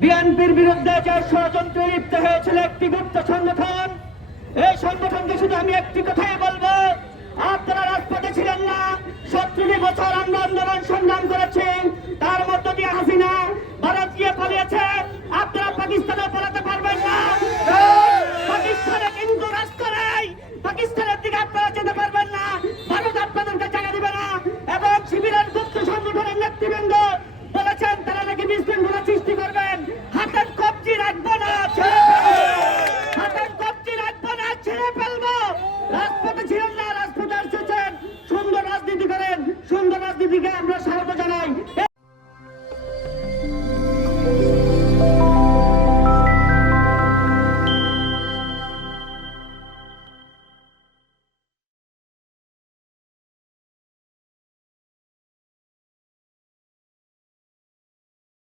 বিএনপির বিরুদ্ধে যে ষড়যন্ত্রে লিপ্ত হয়েছিল একটি গুপ্ত সংগঠন, এই সংগঠনকে শুধু আমি একটি কথাই বলবো, আপনারা রাজপথে ছিলেন না। 70 বছর আমরা আন্দোলন সংগ্রাম করেছি, তার মধ্য দিয়ে হাসিনা ভারত গিয়ে পালিয়েছে। আপনারা পাকিস্তানে পালাতে পারবেন না। পাকিস্তানে কিন্তু রাস্তা নেই, পাকিস্তানের দিকে আপনারা যেতে পারবেন না। ভারত আপনাদেরকে জায়গা দিবে না। এবং শিবিরের গুপ্ত সংগঠনের নেতৃবৃন্দ বলেছেন তারা নাকি বিশৃঙ্খলা সৃষ্টি করবেন। হাতের কবজি রাখবো না, হাতের কবজি রাখবো না, ছেড়ে ফেলবো। রাজপথে ছিলেন না, রাজপথে এসেছেন, সুন্দর রাজনীতি করেন। সুন্দর রাজনীতিকে আমরা স্বাগত জানাই।